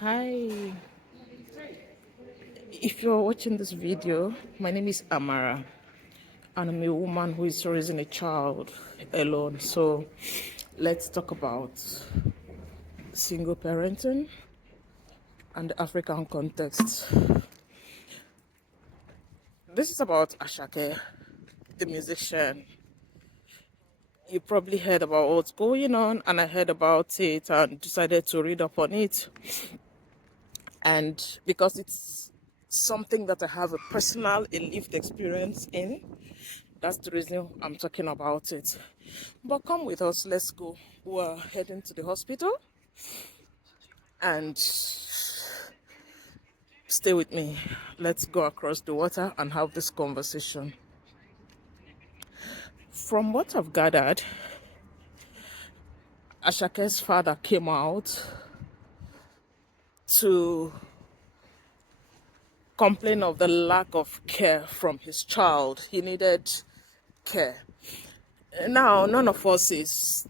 Hi, if you're watching this video, my name is Amara and I'm a woman who is raising a child alone. So let's talk about single parenting and the African context. This is about Ashake, the musician. You probably heard about what's going on, and I heard about it and decided to read up on it. And because it's something that I have a personal, a lived experience in, that's the reason I'm talking about it. But come with us, let's go. We're heading to the hospital and stay with me. Let's go across the water and have this conversation. From what I've gathered, Ashake's father came out to complain of the lack of care from his child. He needed care. Now, none of us is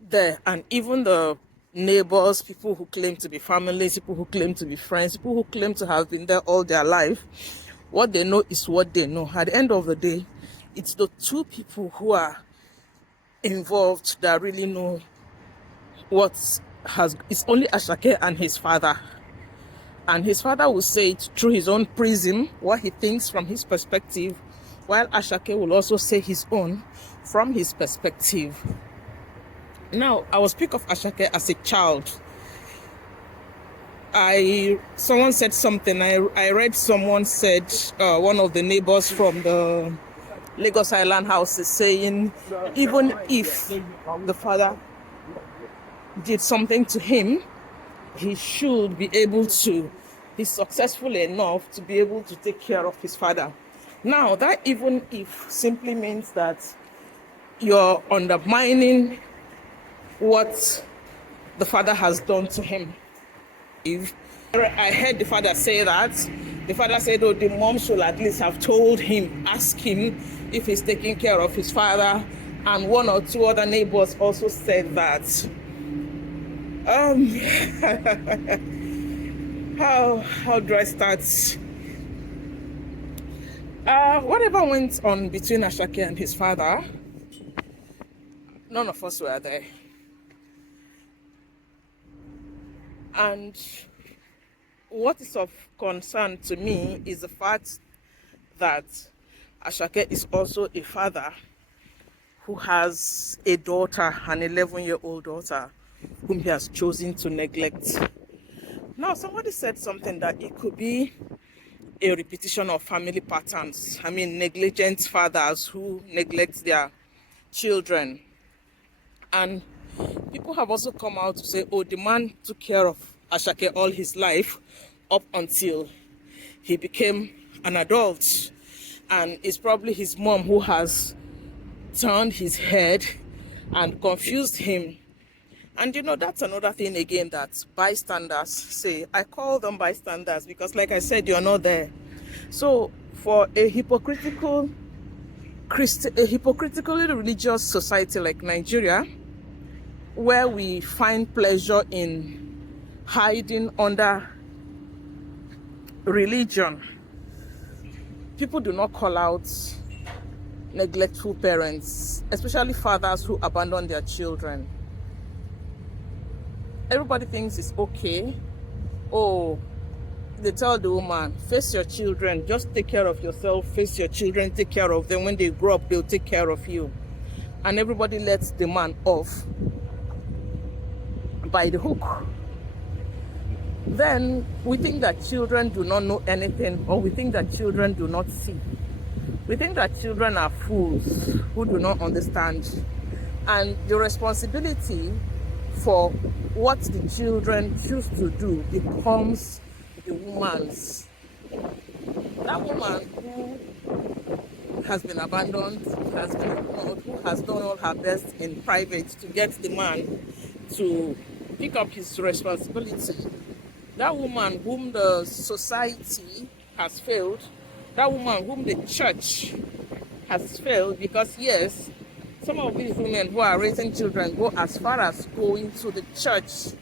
there, and even the neighbors, people who claim to be families, people who claim to be friends, people who claim to have been there all their life, what they know is what they know. At the end of the day, it's the two people who are involved that really know what has. It's only Ashake and his father. And his father will say it through his own prism, what he thinks from his perspective, while Ashake will also say his own from his perspective. Now, I will speak of Ashake as a child. Someone said something. I read someone said, one of the neighbors from the Lagos Island house is saying, even if the father did something to him, he should be able to, he's successful enough to be able to take care of his father. Now, that even if simply means that you're undermining what the father has done to him. If I heard the father say that, the father said, oh, the mom should at least have told him, ask him if he's taking care of his father. And one or two other neighbors also said that. How do I start? Whatever went on between Ashake and his father, none of us were there. And what is of concern to me is the fact that Ashake is also a father who has a daughter, an 11-year-old daughter, whom he has chosen to neglect. Now, somebody said something that it could be a repetition of family patterns. I mean, negligent fathers who neglect their children. And people have also come out to say, oh, the man took care of Ashake all his life up until he became an adult. And it's probably his mom who has turned his head and confused him. And you know, that's another thing again that bystanders say. I call them bystanders because, like I said, you're not there. So for a hypocritically religious society like Nigeria, where we find pleasure in hiding under religion, people do not call out neglectful parents, especially fathers who abandon their children. Everybody thinks it's okay. Oh, they tell the woman, face your children, just take care of yourself, face your children, take care of them. When they grow up, they'll take care of you. And everybody lets the man off by the hook. Then we think that children do not know anything, or we think that children do not see. We think that children are fools who do not understand. And the responsibility for what the children choose to do becomes the woman's. That woman who has been abandoned, who has been ignored, who has done all her best in private to get the man to pick up his responsibility. That woman whom the society has failed, that woman whom the church has failed, because yes, some of these women who are raising children go as far as going to the church,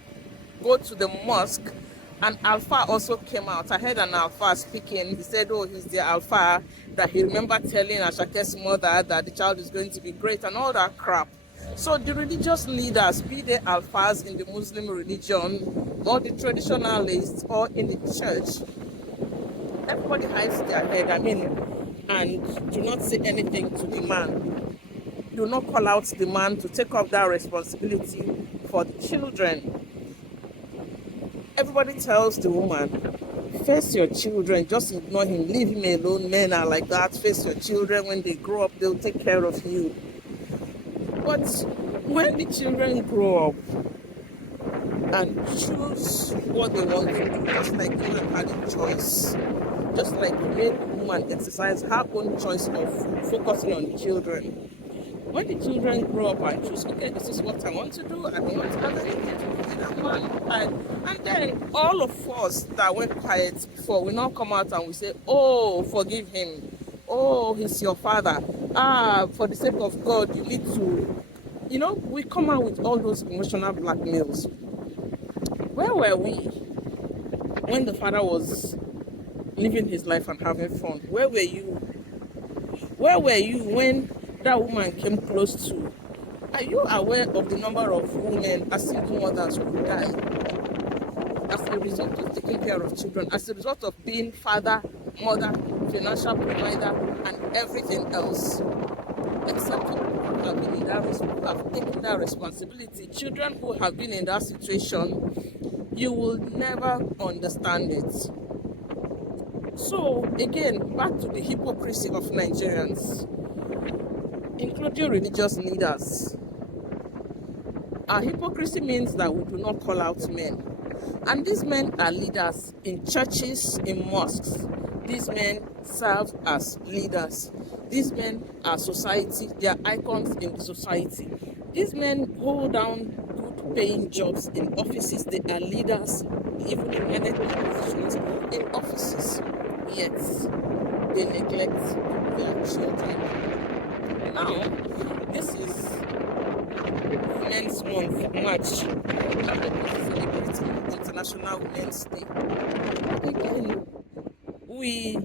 go to the mosque An alpha also came out. I heard an alpha speaking. He said, oh, he's the alpha, that he remembered telling Ashake's mother that the child is going to be great and all that crap. So the religious leaders, be they alphas in the Muslim religion or the traditionalists or in the church, everybody hides their head, and do not say anything to the man. Do not call out the man to take up that responsibility for the children. Everybody tells the woman, face your children, just ignore him, leave him alone. Men are like that. Face your children. When they grow up, they'll take care of you. But when the children grow up and choose what they want to do, just like the woman had a choice, just like the made woman exercise her own choice of focusing on the children. When the children grow up and choose, okay, this is what I want to do, I don't want to have anything to do with that man. And then all of us that went quiet before, we now come out and we say, oh, forgive him. Oh, he's your father. For the sake of God, you need to, we come out with all those emotional blackmails. Where were we when the father was living his life and having fun? Where were you? Where were you when that woman came close to? Are you aware of the number of women as single mothers who die as a result of taking care of children, as a result of being father, mother, financial provider, and everything else? Except people who have been in that, who have taken that responsibility. Children who have been in that situation, you will never understand it. So again, back to the hypocrisy of Nigerians, including religious leaders. Our hypocrisy means that we do not call out men. And these men are leaders in churches, in mosques. These men serve as leaders. These men are society, they are icons in society. These men hold down good paying jobs in offices. They are leaders, even in management positions in offices. Yet, they neglect their children. Now, this is Women's Month, March, celebrating International Women's Day. Again, we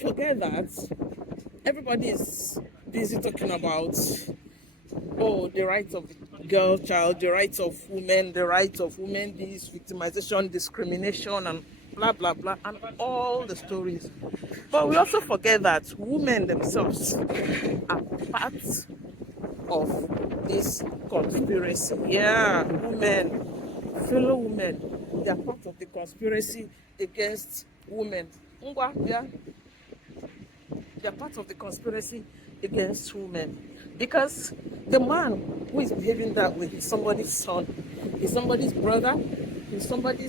forget that everybody is busy talking about, the rights of the girl child, the rights of women, this victimization, discrimination, and blah, blah, blah, and all the stories. But we also forget that women themselves are part of this conspiracy. Yeah, women, fellow women, they are part of the conspiracy against women. Yeah. They are part of the conspiracy against women. Because the man who is behaving that way is somebody's son, is somebody's brother, is somebody.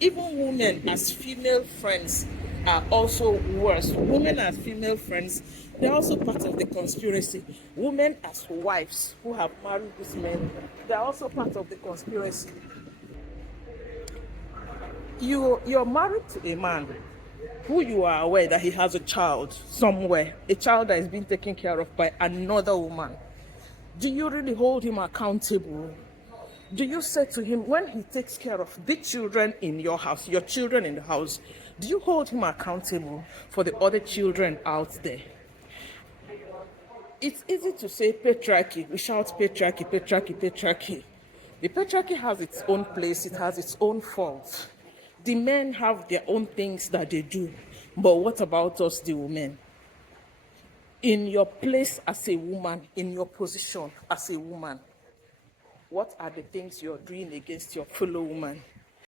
Even women as female friends are also worse. Women as female friends, they're also part of the conspiracy. Women as wives who have married these men, they're also part of the conspiracy. You're married to a man who you are aware that he has a child somewhere, a child that is being taken care of by another woman. Do you really hold him accountable? Do you say to him, when he takes care of the children in your house, your children in the house, do you hold him accountable for the other children out there? It's easy to say patriarchy. We shout patriarchy, patriarchy, patriarchy. The patriarchy has its own place, it has its own faults. The men have their own things that they do. But what about us, the women? In your place as a woman, in your position as a woman, what are the things you're doing against your fellow woman?